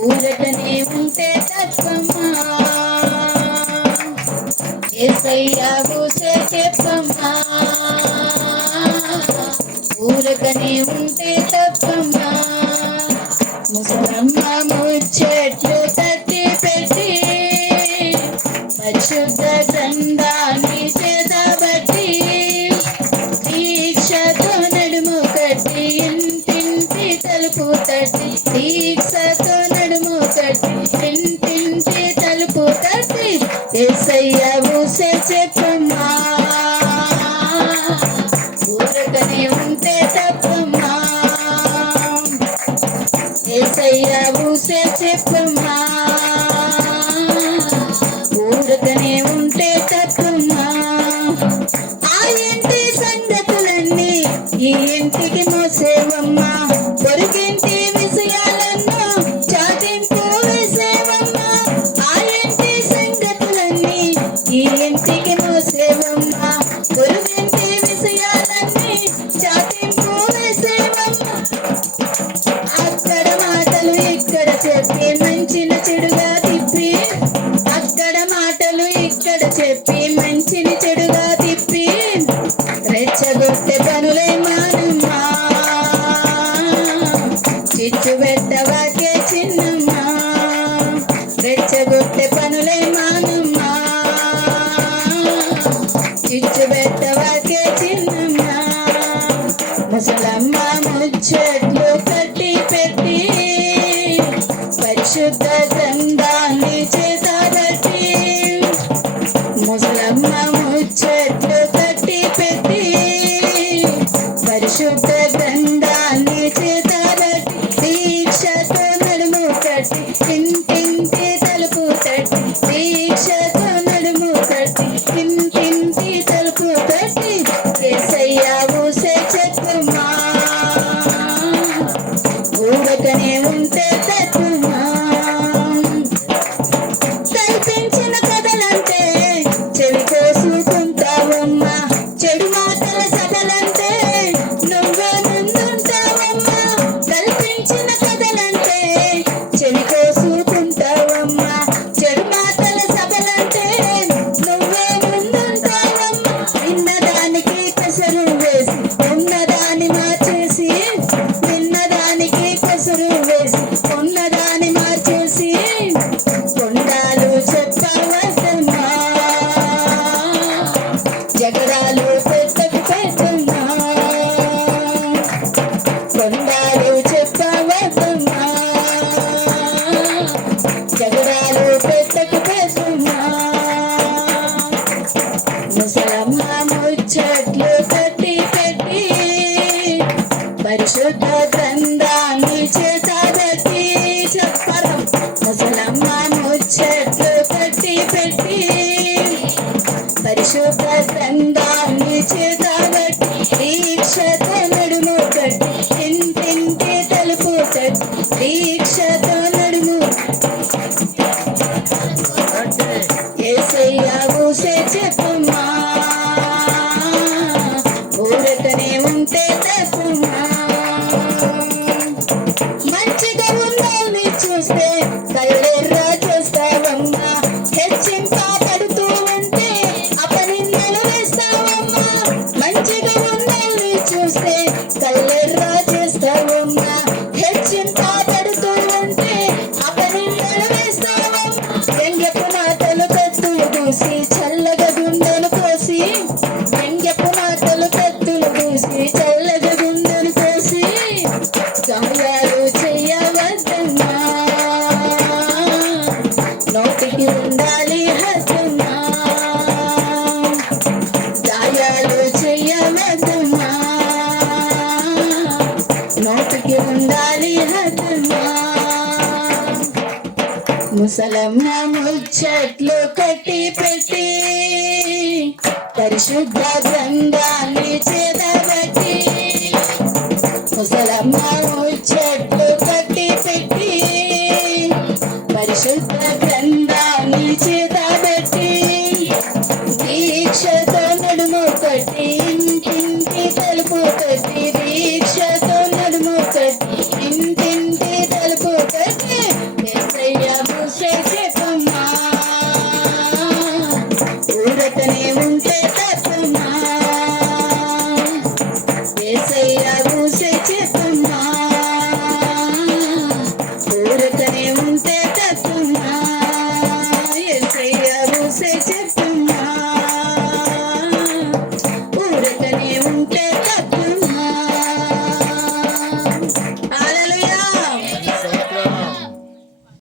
ఊరటనే ఉంటే తప్పమ్మా యేసయ్యా ఊసే చెప్పమ్మా ఊరకనే ఉంటే తప్పమ్మా ముసలమ్మ ముచ్చట్లు తట్టి పెట్టి పరిశుద్ధ గ్రంథాన్ని చేతబట్టి దీక్షతో నడుము కట్టి ఇంటింటి తలుపు తట్టి దీక్షతో నడుము కట్టి ఇంటింటి తలుపు తట్టి యేసయ్య ఊసే చెప్పమ్మా ఊరకనే ఉంటే తప్పమ్మా యేసయ్య ఊసే చెప్పమ్మా ఊరకనే ఉంటే తప్పమ్మా ఆ ఇంటి సంగతులన్నీ ఈ ఇంటికి మోసేవమ్మా పొరుగింటి విషయాలన్నో చాటింపు వేసేవమ్మా ఆ ఇంటి సంగతులన్నీ ఈ ఇంటికి మోసేవమ్మా పొరుగింటి విషయాలన్నీ చాటింపు వేసేవమ్మా అక్కడ మాటలు ఇక్కడ చెప్పి మంచిన చెడుగా తిప్పి అక్కడ మాటలు ఇక్కడ చెప్పి మంచిని చెడుగా తిప్పి రెచ్చగొట్టే పనులే మానమ్మా చిచ్చు పెట్టవాకే చిన్నమ్మా రెచ్చగొట్టే పనులే మానమ్మా చిచ్చు పెట్టవాకే చిన్నమ్మా ముసలమ్మ ముచ్చట్లు కట్టి పెట్టి పరిశుద్ధ గ్రంథాన్ని చేతబట్టి ముసలమ్మ ముచ్చట్లు కట్టి పెట్టి పరిశుద్ధ గ్రంథాన్ని చేతబట్టి దీక్షతో నడుము కట్టి ఇంటింటి తలుపు తట్టి దీక్షతో నడుము కట్టి ఇంటింటి తలుపు తట్టి యేసయ్య ఊసే చెప్పమ్మా ఊరకనే ఉంటే తప్పమ్మా కల్పించిన కథలంటే చెవి కోసుకుంటావమ్మా చెడు మాటల సభలంటే నువ్వే ముందుంటావమ్మా కల్పించిన కథలంటే చెవి కోసుకుంటావమ్మా చెడు మాటల సభలంటే నువ్వే ముందుంటావమ్మా విన్నదానికి కసరు వేసి ఉన్నదాన్ని మార్చేసి విన్నదానికి కసరు వేసి ఉన్నదాన్ని మార్చేసి కొండాలు చెప్పవద్దమ్మా జగడాలు పెట్టకు పెట్టమ్మా కొండాలు చెప్పవద్దమ్మా జగడాలు పెట్టకు పెట్టమ్మా ముసలమ్మ ముచ్చట్లు కట్టి పెట్టి పరిశుద్ధ గ్రంథాన్ని చేతబట్టి చెప్పరం ముసలమ్మ ముచ్చట్లు కట్టి పెట్టి పరిశుద్ధ గ్రంథాన్ని చేతబట్టి దీక్షతో నడుము కట్టి ఇంటింటి తలుపు తట్టి దీక్షతో నడుము యేసయ్య ఊసే చెప్పమ్మా ఊరకనే ఉంటే తప్పమ్మా మంచిగా ఉన్నోని చూస్తే కళ్ళెర్రా చూస్తావమ్మా హెచ్చింపబడుతూ ఉంటే అపనిందలు వేస్తావమ్మా మంచిగా ఉన్నోని చూస్తే కళ్ళెర్రా చేస్తావమ్మా హెచ్చింపబడుతూ ఉంటే అపనిందలు వేస్తావమ్మా వ్యంగ్యపు మాటలు కత్తులు దూసి చల్లగా గుండెను కోసి వ్యంగ్యపు మాటలు కత్తులు దూసి చల్లగా గుండెను కోసి గాయాలు చెయ్యవద్దమ్మా నోటికి ఉండాలి హద్దమ్మా గాయాలు చెయ్యవద్దమ్మా నోటికి ఉండాలి హద్దమ్మా ముసలమ్మ ముచ్చట్లు కట్టి పెట్టి పరిశుద్ధ గ్రంథాన్ని చేతబట్టి ముసలమ్మ ముచ్చట్లు కట్టి పెట్టి పరిశుద్ధ గ్రంథాన్ని చేతబట్టి దీక్షతో నడుము కట్టి ఇంటింటి తలుపు కట్టి దీక్షతో నడుము కట్టి ఇంటింటి తలుపు కట్టి ఉంటే